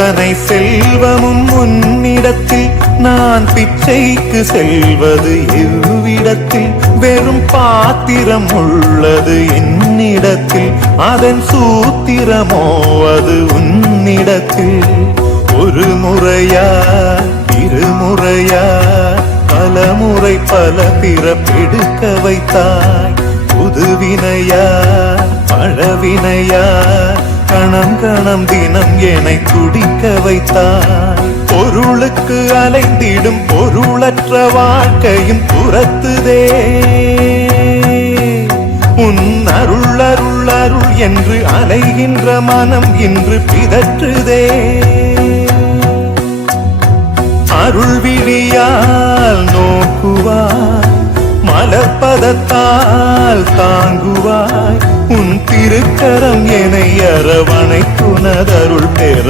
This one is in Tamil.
அத்தனை செல்வமும் உன்னிடத்தில் நான் பிச்சைக்கு செல்வது எவ்விடத்தில் வெறும் பாத்திரம் உள்ளது என்னிடத்தில் அதன் சூத்திரமோ அது உன்னிடத்தில் ஒரு முறையா இருமுறையா பலமுறை பல பிறப்பெடுக்க வைத்தாய் புதுவினையா பழவினையா கணம் கணம் தினம் என்னை துடிக்க வைத்தாய் பொருளுக்கு அலைந்திடும் பொருளற்ற வாழ்க்கையும் துரத்துதே உன் அருள் அருள் அருள் என்று அலைகின்ற மனம் இன்று பிதற்றுதே அருள் விழியால் நோக்குவாய் மலர்பதத்தால் தாங்குவாய் உன் திருக்கரம் என்னை அரவணைக்குனதருள் பெற